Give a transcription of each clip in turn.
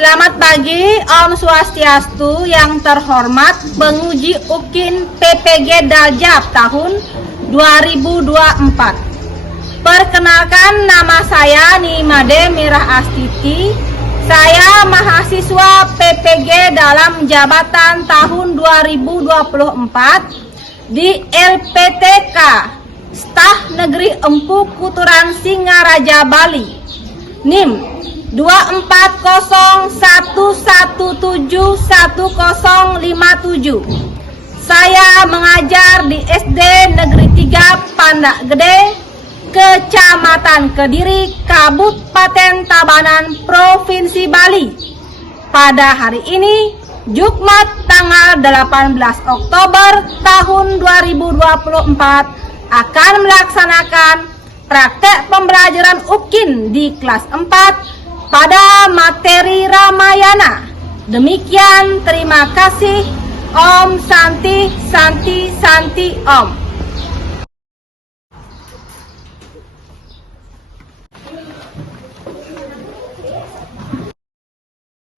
Selamat pagi, Om Swastiastu yang terhormat penguji UKIN PPG Daljab tahun 2024. Perkenalkan, nama saya Nimade Mirah Astiti. Saya mahasiswa PPG dalam jabatan tahun 2024 di LPTK Staf Negeri Empu Kuturan Singaraja Bali. NIM 24011171057. Saya mengajar di SD Negeri 3 Pandak Gede, Kecamatan Kediri, Kabupaten Tabanan, Provinsi Bali. Pada hari ini, Jumat tanggal 18 Oktober tahun 2024 akan melaksanakan praktek pembelajaran UKIN di kelas 4 pada materi Ramayana. Demikian, terima kasih. Om Santi Santi Santi Om.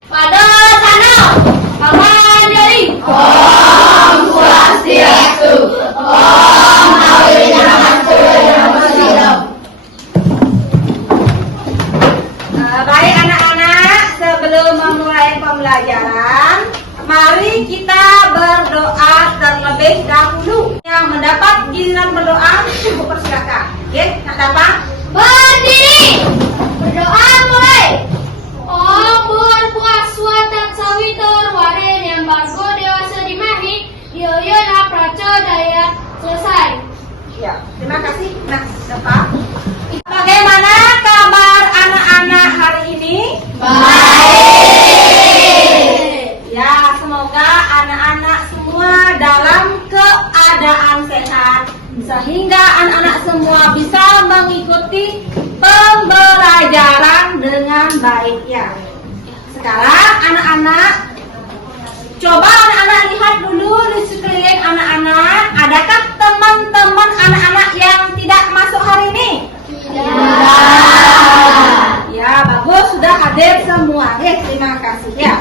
Pada sana, paman dari Om Swastiastu. Om Nawira Namaste. Baik anak-anak, sebelum memulai pembelajaran, mari kita berdoa terlebih dahulu. Yang mendapat giliran berdoa, persilakan. Oke, nak dapat? berdiri. Berdoa mulai. Om Berpuaswatan Sawitor Waren yang bargo dewasa dimahi, Yoyona Pracodaya. Selesai. Ya, terima kasih. Nah, dapat. Bagaimana kabar anak-anak hari ini? Baik. Ya, semoga anak-anak semua dalam keadaan sehat sehingga anak-anak semua bisa mengikuti pembelajaran dengan baik ya. Sekarang anak-anak, coba anak-anak lihat dulu di sekeliling anak-anak, adakah teman-teman anak-anak yang tidak masuk hari ini? Ya, bagus, sudah hadir semua. Terima kasih ya.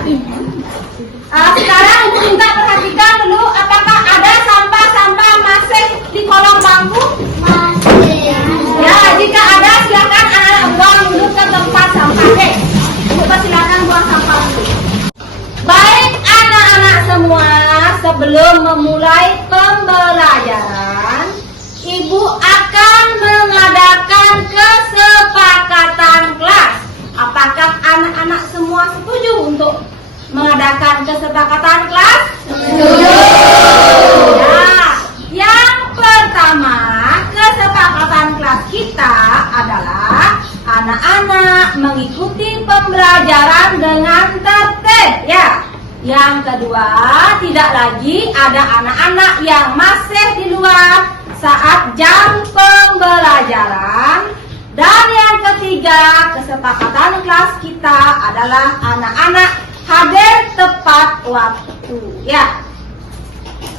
Sekarang ibu juga perhatikan dulu, apakah ada sampah-sampah masih di kolong bangku? Ya, jika ada silakan anak-anak buang dulu ke tempat sampah. Ibu silakan buang sampah dulu. Baik anak-anak semua, sebelum memulai pembelajaran, ibu akan mengadakan kesepakatan kelas. Apakah anak-anak semua setuju untuk mengadakan kesepakatan kelas? Setuju. Ya, yang pertama, kesepakatan kelas kita adalah anak-anak mengikuti pembelajaran dengan tertib ya. Yang kedua, tidak lagi ada anak-anak yang masih di luar saat jam pembelajaran. Dan yang ketiga, kesepakatan kelas kita adalah anak-anak hadir tepat waktu ya.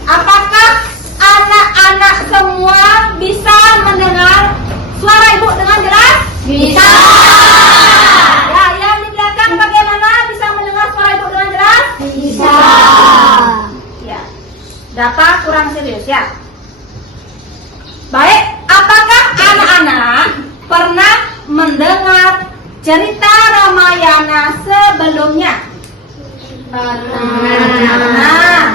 Apakah anak-anak semua bisa mendengar suara ibu dengan jelas? Bisa. Ya, yang di belakang bagaimana, bisa mendengar suara ibu dengan jelas? Bisa. Ya. Dapat kurang serius ya. Baik, apakah anak-anak pernah mendengar cerita Ramayana sebelumnya? Nah,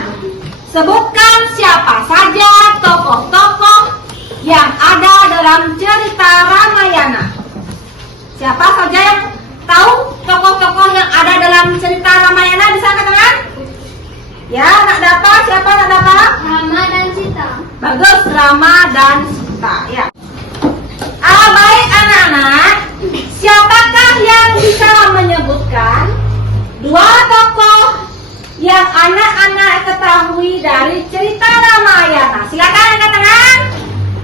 sebutkan siapa saja tokoh-tokoh yang ada dalam cerita Ramayana. Siapa saja yang tahu tokoh-tokoh yang ada dalam cerita Ramayana? Bisa angkat tangan? Ya, nak dapat? Siapa nak dapat? Rama dan Sita. Bagus, Rama dan Sita ya. Baik anak-anak, siapakah yang bisa menyebutkan dua tokoh yang anak-anak ketahui dari cerita Ramayana? Silakan angkat tangan.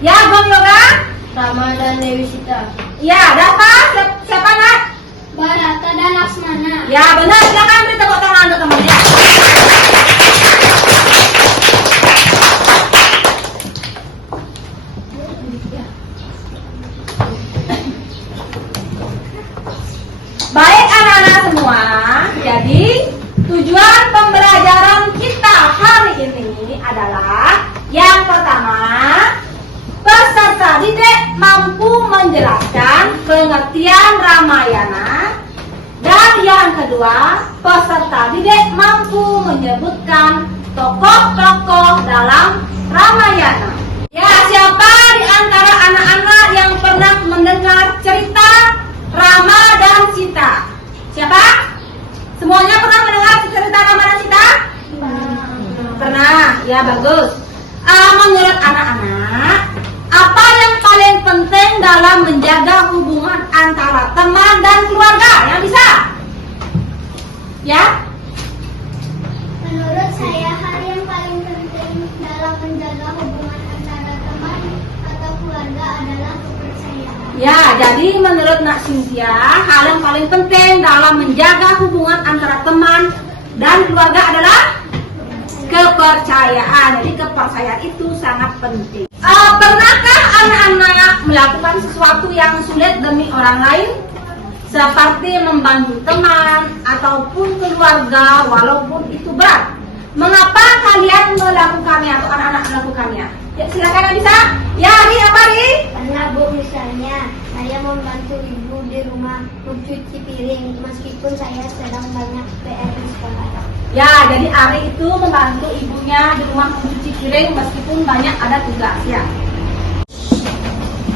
Ya, Bang Yoga. Rama dan Dewi Sita. Ya, dapat. Siapa nak? Barata dan Laksmana. Ya, benar. Silakan beri tepuk tangan untuk temannya. Baik anak anak-anak semua, jadi tujuan pembelajaran kita hari ini adalah yang pertama, peserta didik mampu menjelaskan pengertian Ramayana, dan yang kedua, peserta didik mampu menyebutkan tokoh-tokoh dalam Ramayana. Ya, siapa di antara anak-anak yang pernah mendengar cerita Rama dan Sita? Siapa? Semuanya pernah mendengar cerita Rama dan Sita? Pernah, ya bagus. Menurut anak-anak, apa yang paling penting dalam menjaga hubungan antara teman dan keluarga? Yang bisa? Ya? Menurut saya, hal yang paling penting dalam menjaga hubungan antara teman atau keluarga adalah kepercayaan. Ya, jadi menurut Nak Cynthia, hal yang paling penting dalam menjaga hubungan antara teman dan keluarga adalah kepercayaan. Jadi kepercayaan itu sangat penting. Pernahkah anak-anak melakukan sesuatu yang sulit demi orang lain? Seperti membantu teman ataupun keluarga walaupun itu berat. Mengapa kalian melakukannya atau anak-anak melakukannya? Ya, silakan yang bisa. Ya, Ari, apa Ari? Karena Bu, misalnya saya membantu ibu di rumah mencuci piring meskipun saya sedang banyak PR di sekolah. Ya, jadi Ari itu membantu ibunya di rumah mencuci piring meskipun banyak ada tugas ya.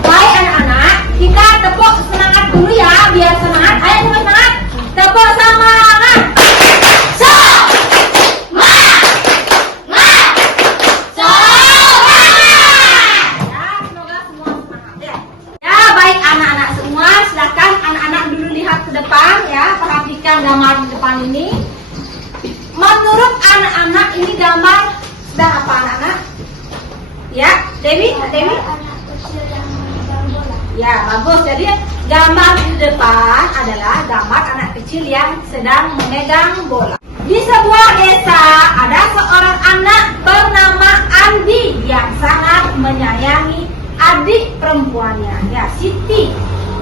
Baik anak-anak, kita tepuk semangat dulu ya, biar semangat. Ayo semangat. Tepuk semangat. Gambar di depan ini, menurut anak-anak ini gambar sedang apa anak-anak? Ya, Dewi? Anak kecil yang memegang bola. Ya, bagus. Jadi gambar di depan adalah gambar anak kecil yang sedang memegang bola. Di sebuah desa ada seorang anak bernama Andi yang sangat menyayangi adik perempuannya, ya Siti.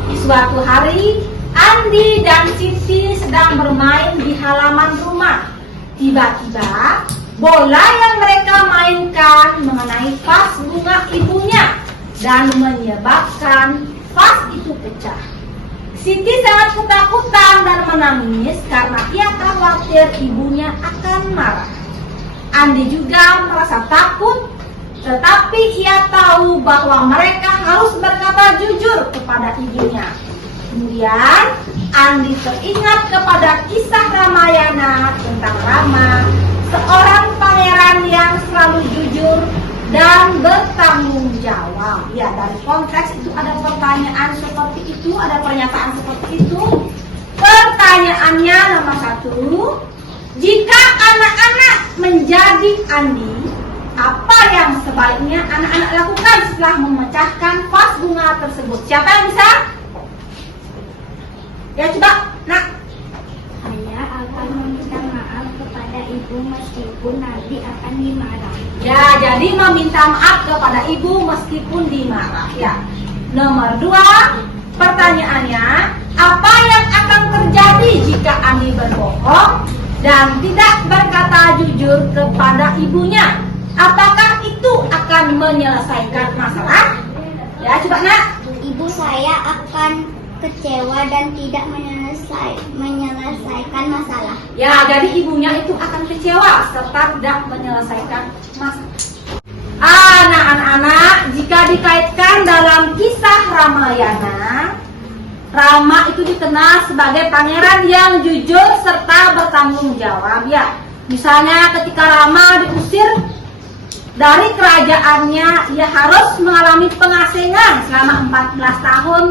Di suatu hari Andi dan Siti sedang bermain di halaman rumah. Tiba-tiba bola yang mereka mainkan mengenai vas bunga ibunya dan menyebabkan vas itu pecah. Siti sangat ketakutan dan menangis karena ia khawatir ibunya akan marah. Andi juga merasa takut, tetapi ia tahu bahwa mereka harus berkata jujur kepada ibunya. Kemudian Andi teringat kepada kisah Ramayana tentang Rama, seorang pangeran yang selalu jujur dan bertanggung jawab. Ya, dari konteks itu ada pertanyaan seperti itu, ada pernyataan seperti itu. Pertanyaannya nomor 1, jika anak-anak menjadi Andi, apa yang sebaiknya anak-anak lakukan setelah memecahkan vas bunga tersebut? Siapa yang bisa? Ya coba, Nak. Saya akan meminta maaf kepada ibu meskipun nanti akan dimarah. Ya, jadi meminta maaf kepada ibu meskipun dimarah. Ya. Nomor 2, pertanyaannya, apa yang akan terjadi jika Andi berbohong dan tidak berkata jujur kepada ibunya? Apakah itu akan menyelesaikan masalah? Ya, coba Nak. Ibu saya akan kecewa dan tidak menyelesaikan masalah. Ya, jadi ibunya itu akan kecewa serta tidak menyelesaikan masalah. Nah, anak-anak, jika dikaitkan dalam kisah Ramayana, Rama itu dikenal sebagai pangeran yang jujur serta bertanggung jawab ya. Misalnya ketika Rama diusir dari kerajaannya, ia harus mengalami pengasingan selama 14 tahun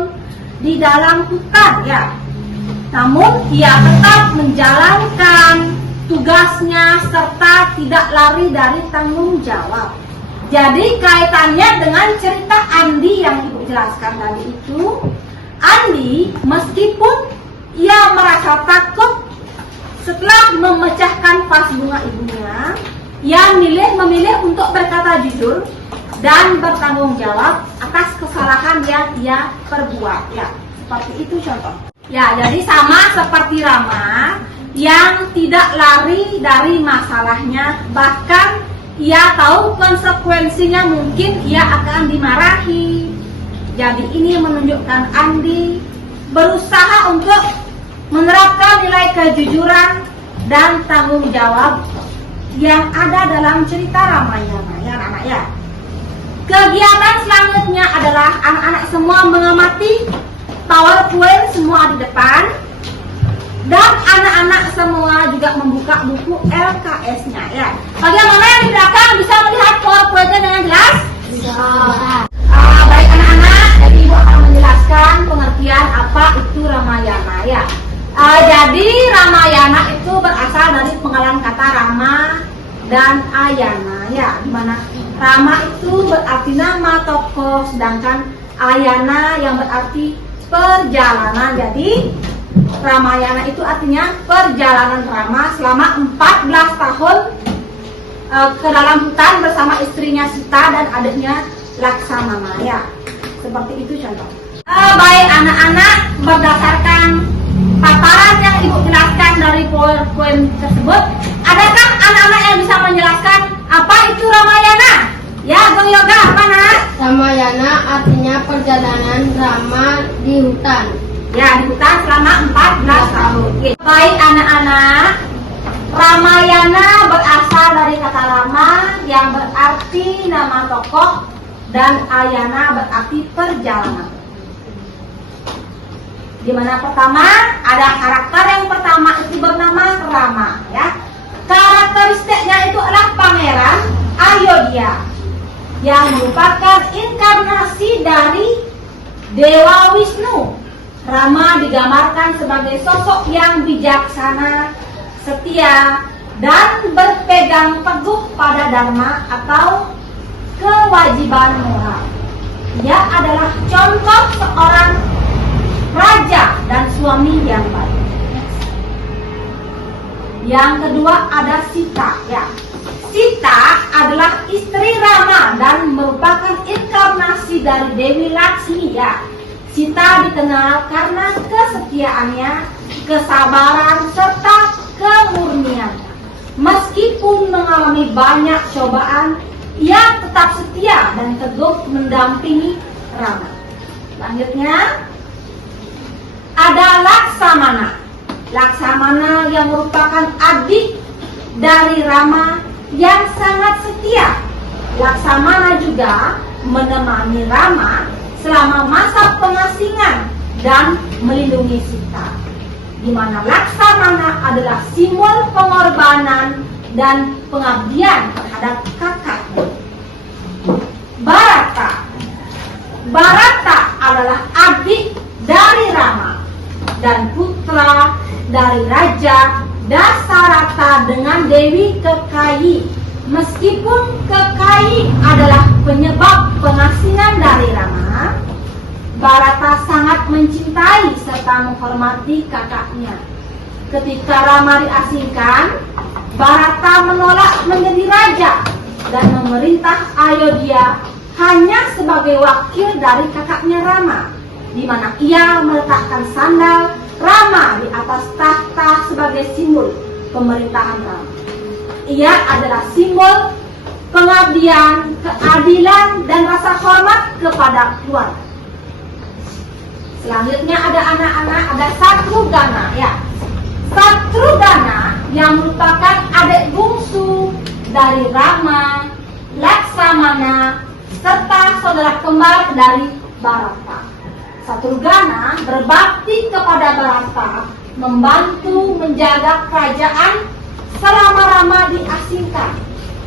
di dalam hutan ya. Namun ia tetap menjalankan tugasnya serta tidak lari dari tanggung jawab. Jadi kaitannya dengan cerita Andi yang Ibu jelaskan tadi itu, Andi meskipun ia merasa takut setelah memecahkan vas bunga ibunya, ia memilih untuk berkata jujur dan bertanggung jawab atas kesalahan yang ia perbuat. Ya, seperti itu contoh. Ya, jadi sama seperti Rama yang tidak lari dari masalahnya, bahkan ia tahu konsekuensinya, mungkin ia akan dimarahi. Jadi ini menunjukkan Andi berusaha untuk menerapkan nilai kejujuran dan tanggung jawab yang ada dalam cerita Ramayana, ya anak-anak ya. Kegiatan selanjutnya adalah anak-anak semua mengamati PowerPoint semua di depan, dan anak-anak semua juga membuka buku LKS-nya ya. Bagaimana yang di belakang bisa melihat PowerPoint-nya dengan jelas? Bisa. Baik anak-anak, jadi Ibu akan menjelaskan pengertian apa itu Ramayana ya. Jadi Ramayana itu berasal dari penggalan kata Rama dan Ayana ya, dimana Rama itu berarti nama tokoh, sedangkan Ayana yang berarti perjalanan. Jadi Ramayana itu artinya perjalanan Rama selama 14 tahun ke dalam hutan bersama istrinya Sita dan adiknya Laksamana ya. Seperti itu contoh. Baik anak-anak, berdasarkan paparan yang Ibu jelaskan dari PowerPoint tersebut, adakah anak-anak yang bisa menjelaskan apa itu Ramayana? Ya, Bang Yoga, apa nak? Ramayana artinya perjalanan Rama di hutan. Ya, di hutan selama 14 tahun. Oke. Baik anak-anak, Ramayana berasal dari kata Rama yang berarti nama tokoh dan Ayana berarti perjalanan. Di mana pertama ada karakter yang pertama itu bernama Rama ya. Karakteristiknya itu adalah pangeran Ayodhya yang merupakan inkarnasi dari Dewa Wisnu. Rama digambarkan sebagai sosok yang bijaksana, setia, dan berpegang teguh pada dharma atau kewajiban moral. Ia adalah contoh seorang raja dan suami yang baik. Yang kedua ada Sita ya. Sita adalah istri Rama dan merupakan inkarnasi dari Dewi Laksmi ya. Sita dikenal karena kesetiaannya, kesabaran, serta kemurniannya. Meskipun mengalami banyak cobaan, ia tetap setia dan teguh mendampingi Rama. Selanjutnya ada Laksamana. Laksamana yang merupakan adik dari Rama yang sangat setia. Laksamana juga menemani Rama selama masa pengasingan dan melindungi Sita, di mana Laksamana adalah simbol pengorbanan dan pengabdian terhadap kakaknya. Bharata adalah adik dari Rama dan putra dari Raja Dasarata dengan Dewi Kekayi. Meskipun Kekayi adalah penyebab pengasingan dari Rama, Bharata sangat mencintai serta menghormati kakaknya. Ketika Rama diasingkan, Bharata menolak menjadi raja dan memerintah Ayodhya hanya sebagai wakil dari kakaknya Rama, di mana ia meletakkan sandal Rama di atas tahta sebagai simbol pemerintahan Rama. Ia adalah simbol pengabdian, keadilan, dan rasa hormat kepada keluarga. Selanjutnya ada anak-anak, ada Satrughna ya. Satrughna yang merupakan adik bungsu dari Rama, Laksamana, serta saudara kembar dari Bharata. Satrughna berbakti kepada Bharata, membantu menjaga kerajaan selama Rama diasingkan,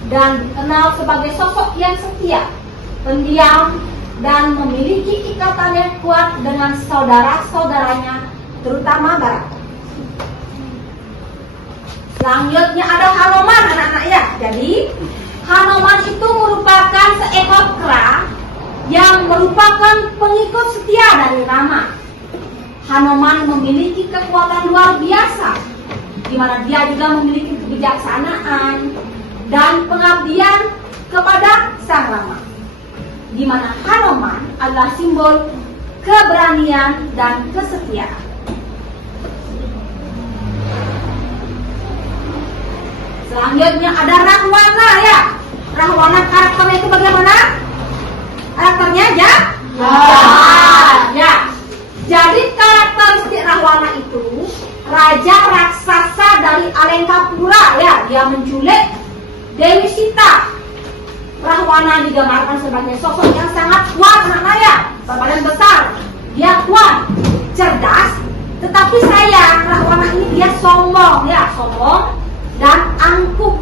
dan dikenal sebagai sosok yang setia, pendiam, dan memiliki ikatan yang kuat dengan saudara-saudaranya, terutama Bharata. Selanjutnya ada Hanuman anak-anak ya. Jadi Hanuman itu merupakan seekor kera yang merupakan pengikut setia dari Rama. Hanuman memiliki kekuatan luar biasa, di mana dia juga memiliki kebijaksanaan dan pengabdian kepada Sang Rama. di mana Hanoman adalah simbol keberanian dan kesetiaan. Selanjutnya ada Rahwana ya. Rahwana karakternya itu bagaimana? Karakternya ya. Jadi karakteristik Rahwana itu raja raksasa dari Alengkapura ya. Dia menculik Dewi Sita. Rahwana digambarkan sebagai sosok yang sangat kuat, anak-anak ya. Berbadan besar, dia kuat, cerdas, tetapi sayang Rahwana ini dia sombong ya, sombong dan angkuh.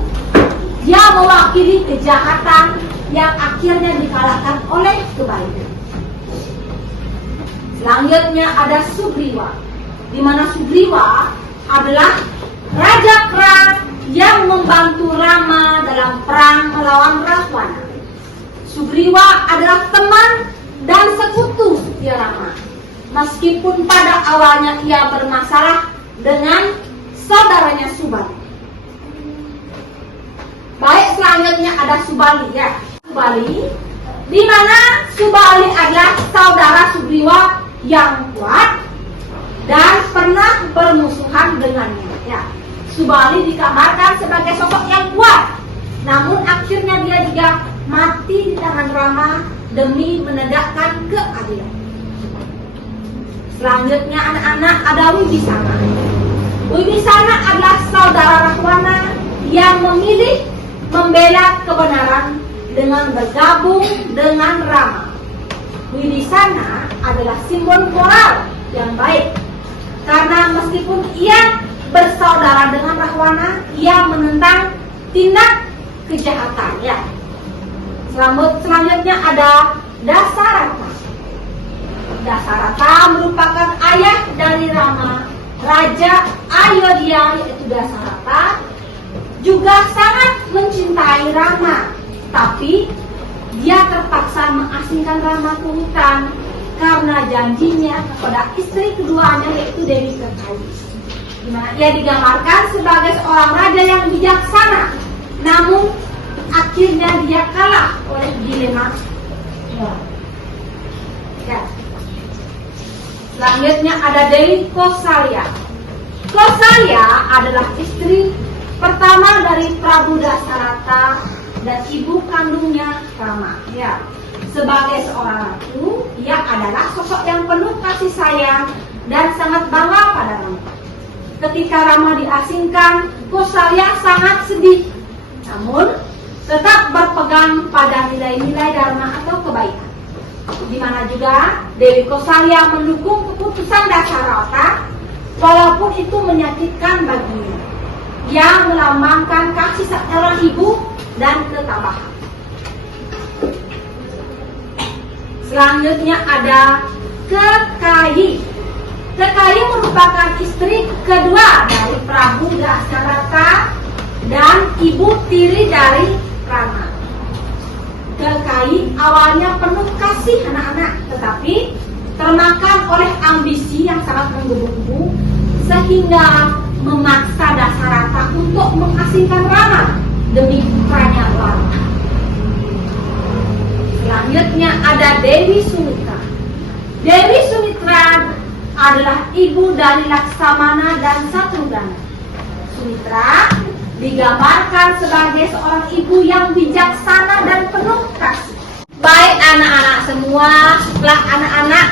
Dia mewakili kejahatan yang akhirnya dikalahkan oleh kebaikan. Selanjutnya ada Sugriwa, di mana Sugriwa adalah raja perang yang membantu Rama dalam perang melawan Rahwana. Sugriwa adalah teman dan sekutu setia Rama, meskipun pada awalnya ia bermasalah dengan saudaranya Subali. Baik, selanjutnya ada Subali ya. Subali, di mana Subali adalah saudara Sugriwa yang kuat dan pernah bermusuhan dengannya ya. Subali digambarkan sebagai sosok yang kuat, namun akhirnya dia juga mati di tangan Rama demi menegakkan keadilan. Selanjutnya anak-anak ada Wibisana. Wibisana adalah saudara Rahwana yang memilih membela kebenaran dengan bergabung dengan Rama. Wibisana adalah simbol moral yang baik, karena meskipun ia bersaudara dengan Rahwana, ia menentang tindak kejahatan ya. Selanjutnya ada Dasarata. Dasarata merupakan ayah dari Rama, Raja Ayodhya yaitu Dasarata, juga sangat mencintai Rama, tapi dia terpaksa mengasingkan Rama ke hutan karena janjinya kepada istri keduanya yaitu Dewi Kekayi. Di mana ia digambarkan sebagai seorang raja yang bijaksana, namun akhirnya dia kalah oleh dilema. Ya. Selanjutnya ada Dewi Kosalya. Kosalya adalah istri pertama dari Prabu Dasarata dan ibu kandungnya Rama. Ya, sebagai seorang ratu, ia adalah sosok yang penuh kasih sayang dan sangat bangga pada Rama. Ketika Rama diasingkan, Kosalya sangat sedih, namun tetap berpegang pada nilai-nilai dharma atau kebaikan. Di mana juga Dewi Kosalya mendukung keputusan Dasarata, walaupun itu menyakitkan baginya. Yang melambangkan kasih seorang ibu dan ketabahan. Selanjutnya ada Kekayi. Kekayi merupakan istri kedua dari Prabu Dasarata dan ibu tiri dari Rama. Kekayi awalnya penuh kasih anak-anak, tetapi termakan oleh ambisi yang sangat menggebu-gebu sehingga memaksa Dasarata untuk mengasingkan Rama demi putranya Rama. Selanjutnya ada Dewi Sumitra. Dewi Sumitra adalah ibu dari Laksamana dan Satrughna. Sumitra digambarkan sebagai seorang ibu yang bijaksana dan penuh kasih. Baik anak-anak semua, setelah anak-anak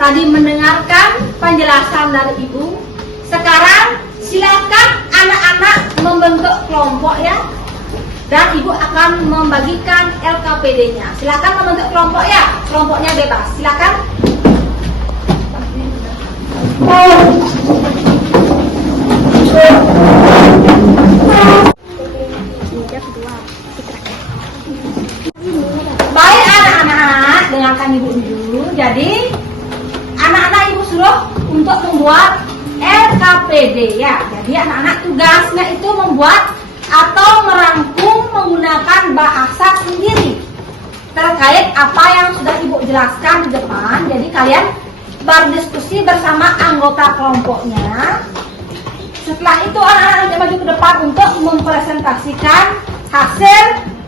tadi mendengarkan penjelasan dari ibu, sekarang silakan anak-anak membentuk kelompok ya. Dan ibu akan membagikan LKPD-nya. Silakan membentuk kelompok ya. Kelompoknya bebas. Silakan. Baik anak-anak, dengarkan ibu dulu. Jadi anak-anak ibu suruh untuk membuat LKPD ya. Jadi anak-anak tugasnya itu membuat atau merangkum menggunakan bahasa sendiri terkait apa yang sudah ibu jelaskan di depan. Jadi kalian berdiskusi bersama anggota kelompoknya. Setelah itu anak-anak maju ke depan untuk mempresentasikan hasil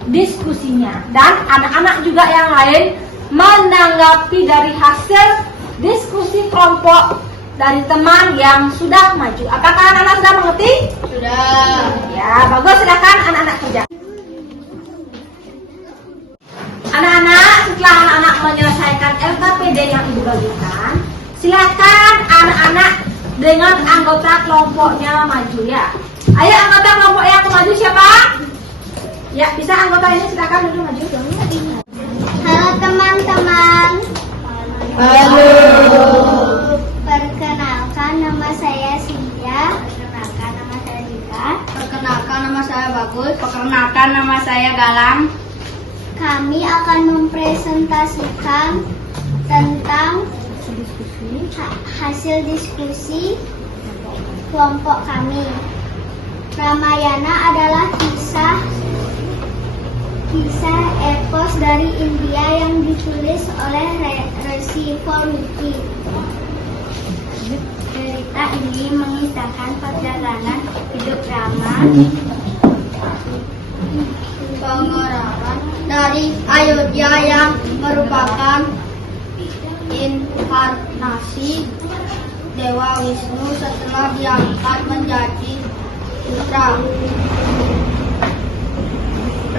diskusinya, dan anak-anak juga yang lain menanggapi dari hasil diskusi kelompok dari teman yang sudah maju. Apakah anak-anak sudah mengerti? Sudah. Ya, bagus, silakan anak-anak kerja. Anak-anak, setelah anak-anak menyelesaikan LKPD yang Ibu bagikan, silakan anak-anak dengan anggota kelompoknya maju ya. Ayo anggota kelompok yang maju siapa? Ya, bisa anggota ini silakan dulu maju. Halo teman-teman. Halo. Perkenalkan nama saya Cynthia. Perkenalkan nama saya Dika. Perkenalkan nama saya Bagus. Perkenalkan nama saya Galang. Kami akan mempresentasikan tentang hasil diskusi kelompok kami. Ramayana adalah kisah epos dari India yang ditulis oleh Resi Valmiki. Cerita ini mengisahkan perjalanan hidup Rama, Pengarahan dari Ayodhya yang merupakan inkarnasi Dewa Wisnu setelah diangkat menjadi putra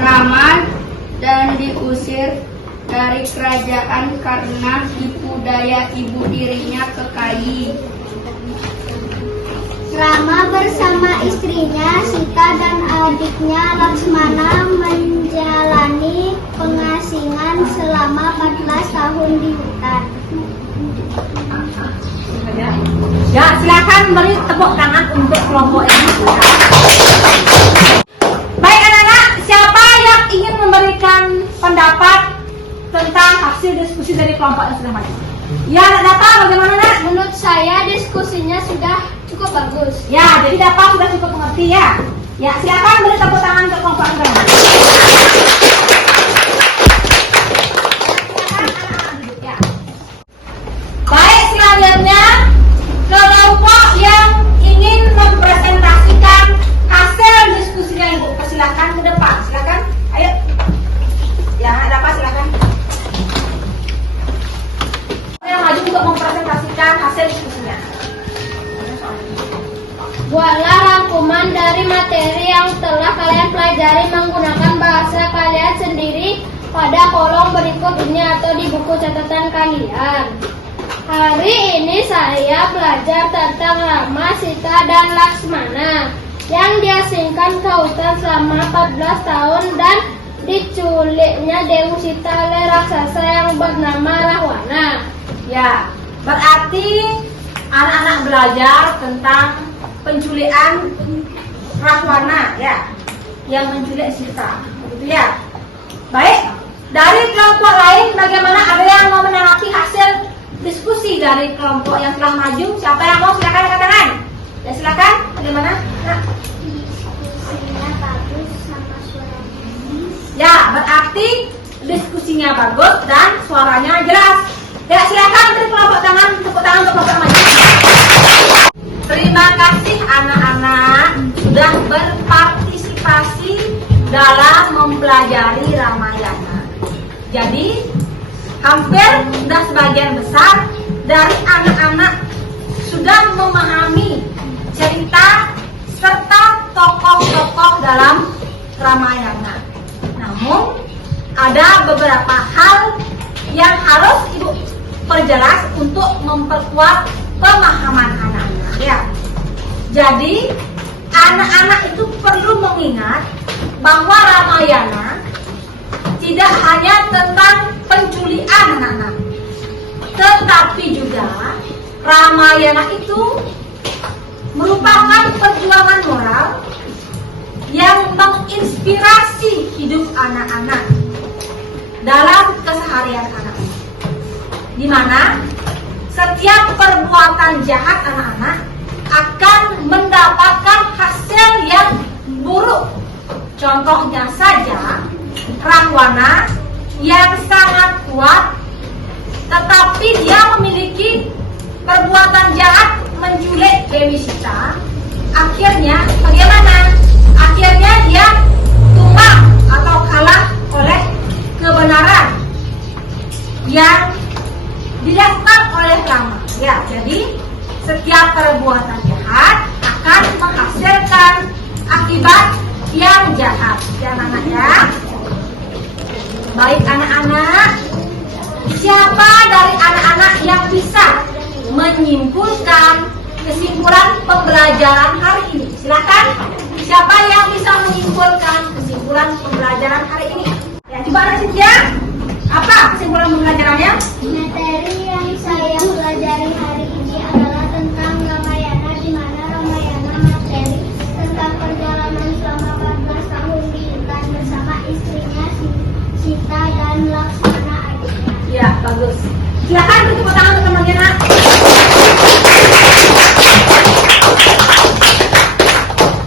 Rama dan diusir dari kerajaan karena tipu daya ibu tirinya Kekayi. Rama bersama istrinya Sita dan adiknya Laksmana menjalani pengasingan selama 14 tahun di hutan. Ya, silakan beri tepuk tangan untuk kelompok yang kedua. Baik anak-anak, siapa yang ingin memberikan pendapat tentang hasil diskusi dari kelompok yang sudah maju? Ya, anak Dapa, bagaimana nak? Menurut saya diskusinya sudah cukup bagus. Ya, jadi Dapa sudah cukup mengerti ya. Ya, silakan beri tepuk tangan untuk kelompok yang sudah maju. Ya. Baik, selanjutnya kelompok yang ingin mempresentasikan hasil diskusinya Ibu, persilakan ke depan. Silakan, ayo. Ya, Dapa silakan. Yang maju untuk mempresentasikan hasil diskusinya. Buatlah rangkuman dari materi yang telah kalian pelajari menggunakan bahasa kalian sendiri pada kolom berikut ini atau di buku catatan kalian. Hari ini saya belajar tentang Rama, Sita, dan Laksmana yang diasingkan ke hutan selama 14 tahun dan diculiknya Dewi Sita oleh raksasa yang bernama Rahwana. Ya, berarti anak-anak belajar tentang penculikan Rahwana ya, yang menculik Sita, begitu ya. Baik, dari kelompok lain bagaimana, ada yang mau menanggapi hasil diskusi dari kelompok yang telah maju? Siapa yang mau, silakan angkat tangan. Ya silakan, bagaimana? Nah. Diskusinya bagus sama suaranya. Ya, berarti diskusinya bagus dan suaranya jelas. Ya, silakan beri kelompok tangan, tepuk tangan untuk kelompok maju. Terima kasih anak-anak sudah berpartisipasi dalam mempelajari Ramayana. Jadi, hampir sudah sebagian besar dari anak-anak sudah memahami cerita serta tokoh-tokoh dalam Ramayana. Namun, ada beberapa hal yang harus Ibu perjelas untuk memperkuat pemahaman anak-anak ya. Jadi anak-anak itu perlu mengingat bahwa Ramayana tidak hanya tentang penculikan anak-anak, tetapi juga Ramayana itu merupakan perjuangan moral yang menginspirasi hidup anak-anak dalam keseharian anak-anak, di mana setiap perbuatan jahat anak-anak akan mendapatkan hasil yang buruk. Contohnya saja Rahwana yang sangat kuat, tetapi dia memiliki perbuatan jahat menculik Dewi Sita. Akhirnya bagaimana? Akhirnya dia tumbang atau kalah setiap perbuatan jahat akan menghasilkan akibat yang jahat. Ya anak-anak ya. Baik anak-anak, siapa dari anak-anak yang bisa menyimpulkan kesimpulan pembelajaran hari ini? Silakan. Siapa yang bisa menyimpulkan kesimpulan pembelajaran hari ini? Ya, coba Anak Cynthia. Apa kesimpulan pembelajarannya? Materi yang saya pelajari hari ini adalah tentang Ramayana, di mana Ramayana materi tentang perjalanan selama 14 tahun di hutan bersama istrinya Sita dan Laksmana adiknya. Ya, bagus. Silakan beri tepuk tangan untuk temannya, Nak.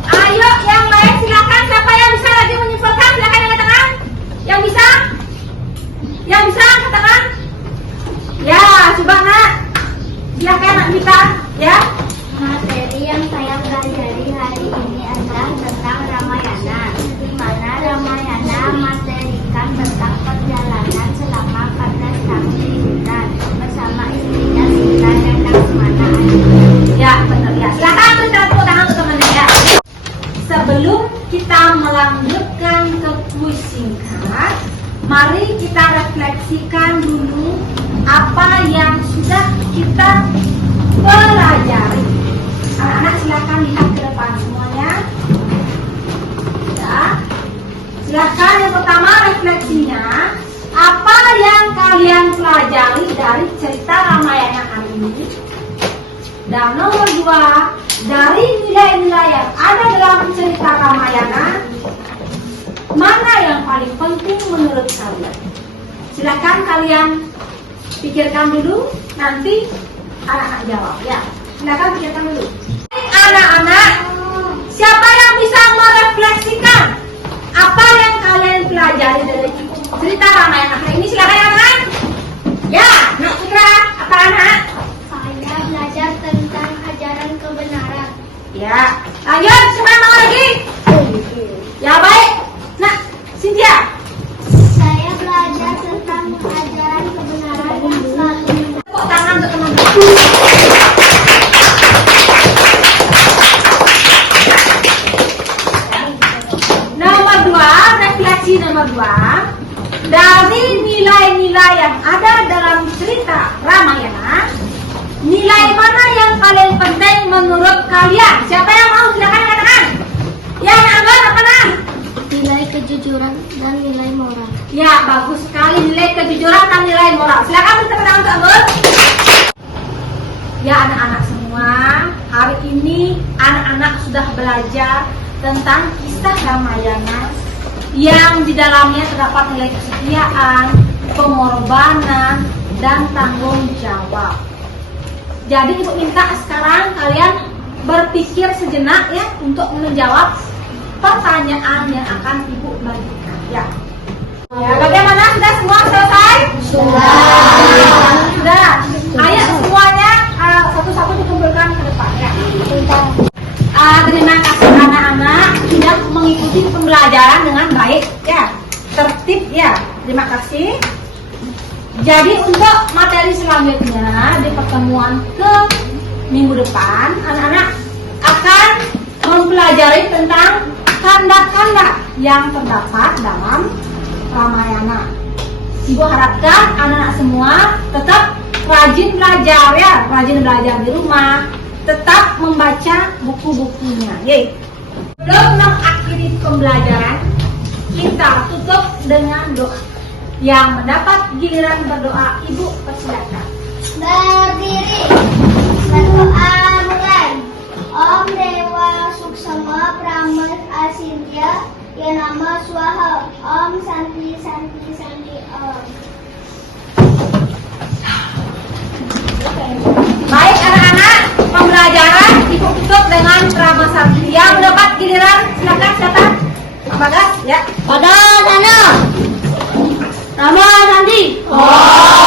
Ayo, yang lain silakan. Siapa yang bisa lagi menyimpulkan? Silakan angkat tangan. Yang bisa? Yang bisa angkat tangan? Ya, coba Nak. Silakan Nak Mita, ya. Materi yang saya pelajari hari ini adalah tentang Ramayana, di mana Ramayana materikan tentang perjalanan selama 14 tahun di hutan bersama istrinya Sita dan Laksmana. Ya, benar ya. Silakan beri tepuk tangan untuk temannya ya. Sebelum kita melanjutkan ke kuis singkat, mari kita refleksikan dulu apa yang sudah kita pelajari. Anak-anak silakan lihat ke depan semuanya. Ya. Silakan yang pertama refleksinya, apa yang kalian pelajari dari cerita Ramayana hari ini? Dan nomor 2, dari nilai-nilai yang ada dalam cerita Ramayana, mana yang paling penting menurut kalian? Silakan kalian pikirkan dulu, nanti anak-anak jawab ya. Silakan pikirkan dulu. Anak-anak, siapa yang bisa merefleksikan apa yang kalian pelajari dari cerita Ramayana hari ini? Silakan anak-anak. Ya, Nak Citra, apa anak? Saya belajar tentang ajaran kebenaran. Ya, lanjut. Siapa yang mau lagi? Ya baik. Nah, Cynthia. Saya belajar tentang ajaran kebenaran yang selalu Tepuk tangan untuk teman-teman. Nomor 2, refleksi nomor 2. Dari nilai-nilai yang ada dalam cerita Ramayana, nilai mana yang paling penting menurut kalian? Siapa yang mau? Silakan katakan. Yang angkat apa nak? nilai kejujuran dan nilai moral. Ya, bagus sekali, nilai kejujuran dan nilai moral. Silakan beri tepuk tangan untuk Abel. Ya anak-anak semua, hari ini anak-anak sudah belajar tentang kisah Ramayana yang di dalamnya terdapat nilai kesetiaan, pengorbanan, dan tanggung jawab. Jadi Ibu minta sekarang kalian berpikir sejenak ya untuk menjawab pertanyaan yang akan Ibu bagikan ya. Ya, bagaimana? Sudah semua selesai? Sudah. Ayo semuanya satu-satu dikumpulkan ke depan ya. Terima kasih anak-anak sudah mengikuti pembelajaran dengan baik ya, tertib ya. Terima kasih. Jadi untuk materi selanjutnya di pertemuan ke minggu depan, anak-anak akan mempelajari tentang kanda-kanda yang terdapat dalam Ramayana. Ibu harapkan anak-anak semua tetap rajin belajar ya, rajin belajar di rumah, tetap membaca buku-bukunya. Yeay. Sebelum mengakhiri pembelajaran, kita tutup dengan doa. Yang mendapat giliran berdoa, Ibu persilakan. Berdiri, berdoa mulai. Om Dewa Suksema Pramet Asindya Ya Nama Swaha Om Santi Santi Santi Om. Baik anak-anak, pembelajaran Ibu tutup dengan Rama Santi. Yang mendapat giliran silakan siapa? Pak Bagas ya. Pada sana. Rama Santi. Om.